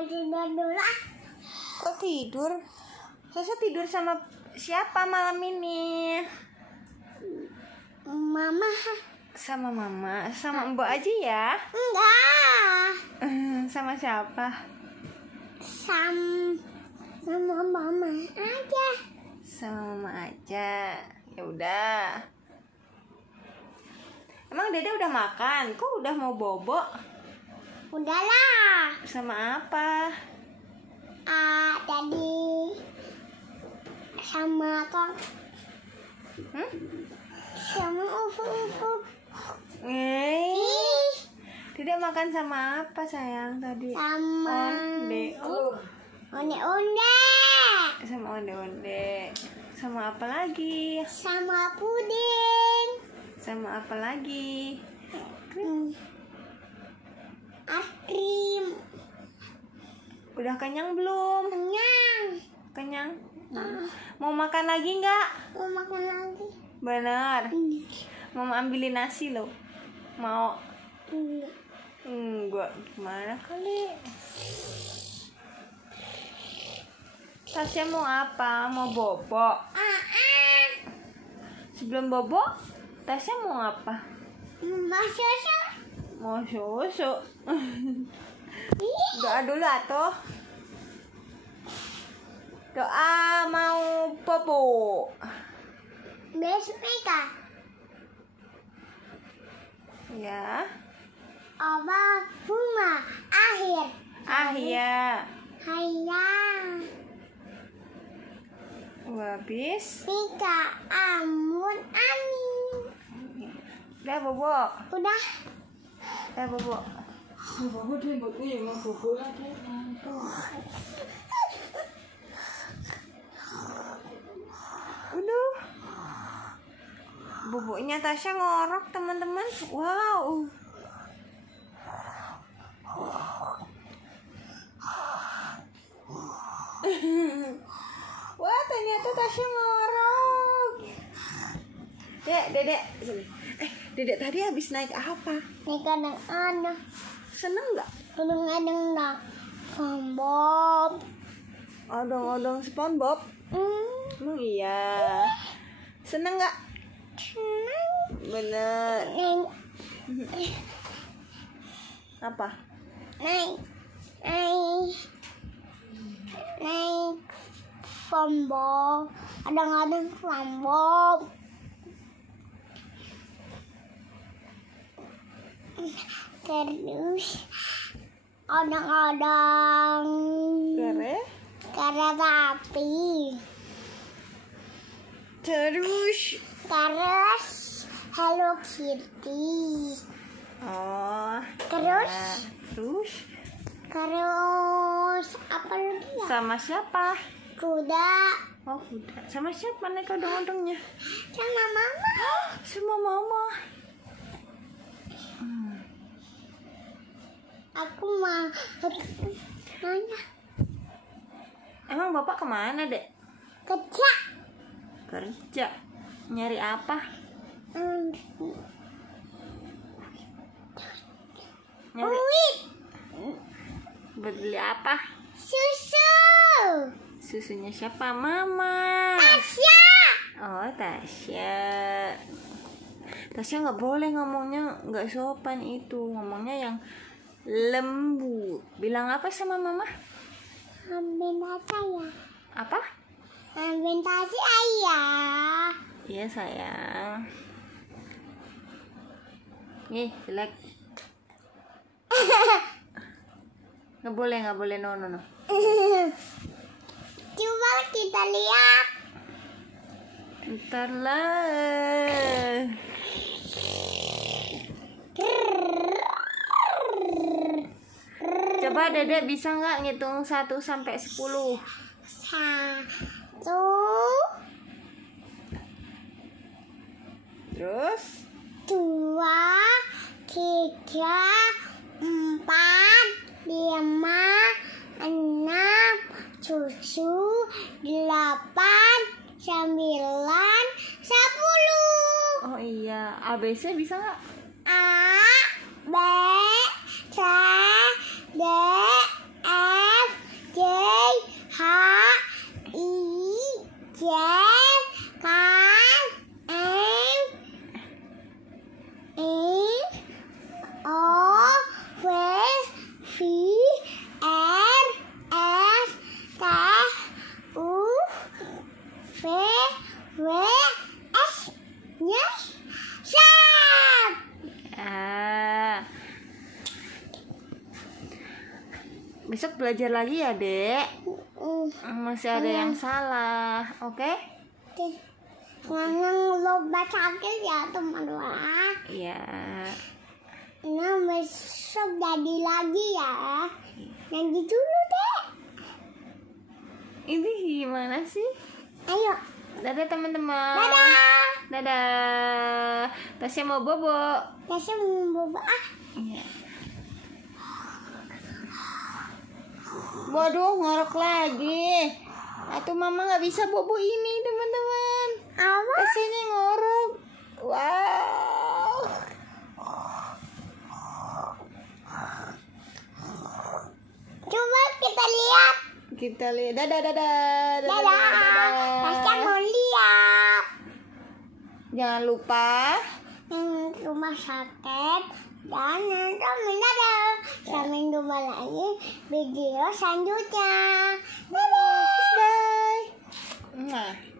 mau tidur dulu ah. Kok tidur? Sasa tidur sama siapa malam ini? Mama. Sama mama, sama Mbok aja ya? Enggak. Sama siapa? Sama mama aja. Sama mama aja. Ya udah. Emang Dede udah makan? Kok udah mau bobo? Udahlah. Sama apa? Tadi sama kok. Sama ufu. Dede makan sama apa sayang tadi? Sama onde-onde. Sama onde-onde. Sama apa lagi? Sama puding. Sama apa lagi? Es krim. Udah kenyang belum? Kenyang. Kenyang? Mau makan lagi nggak? Mau makan lagi. Benar. Mau ambilin nasi loh. Mau? Enggak. Gimana kali? Tasya mau apa? Mau bobo? Sebelum bobo, Tasya mau apa? Mau susu. Doa dulu atuh. Doa mau bobo. Bismika. Ya. Allahumma akhir. Ya. Hayang. Habis. Mika amun amin. Udah bobo. Udah. Udah bobo. Bobo dia mau bobo lagi. Udah. Bobonya Tasya ngorok teman-teman. Wow. Wah, ternyata Tasya ngorok. Dedek sini. Dedek tadi habis naik apa? Naik kadang-kadang. Seneng nggak? Kadang-kadang dah. Bob. Odong-odong SpongeBob. Emang iya. Seneng nggak? Senang. Bener. Apa? Naik SpongeBob. Kadang-kadang SpongeBob. Terus kadang-kadang kereta api. Terus Hello Kitty. oh Terus ya. Terus apa lagi ya? sama siapa? Kuda. Oh kuda. Sama siapa naik odong-odongnya? Sama mama. Sama mama. Aku mau nanya. Emang bapak kemana dek? Kerja. Kerja. Nyari apa? Nyari Wih, beli apa? susu. Susunya siapa? Mama. Tasya. Oh Tasya. Tasya nggak boleh ngomongnya, nggak sopan itu. Ngomongnya yang lembut. Bilang apa sama mama? Ambil saya. Apa? Ambil ayah. Iya sayang. Nih jelek. Nggak boleh no. Coba kita lihat. Ntar lah. Coba Dedek bisa nggak ngitung 1 sampai 10? 1. Terus 2, 3, 4, 5, 6, 7, 8, 9, 10. oh iya, ABC bisa nggak? A, B, C, D, E, Besok belajar lagi ya, Dek. Masih ada yang salah, oke? Jangan lupa sakit ya teman-teman. Iya. Nah, besok jadi lagi ya. Nanti dulu deh. Ini gimana sih? Ayo. Dadah teman-teman. Dadah. Dadah. Tasya mau bobo. Tasya mau bobo. Iya. Waduh, ngorok lagi. Atau mama nggak bisa bobo ini, teman-teman. Apa? Tasyanya ngorok. Wow. Coba kita lihat. Kita lihat. Dadah, dadah. Dadah. Tasya mau lihat. Jangan lupa Rumah sakit dan nonton dadah. Sampai jumpa lagi video selanjutnya. Dadah. bye. Nah.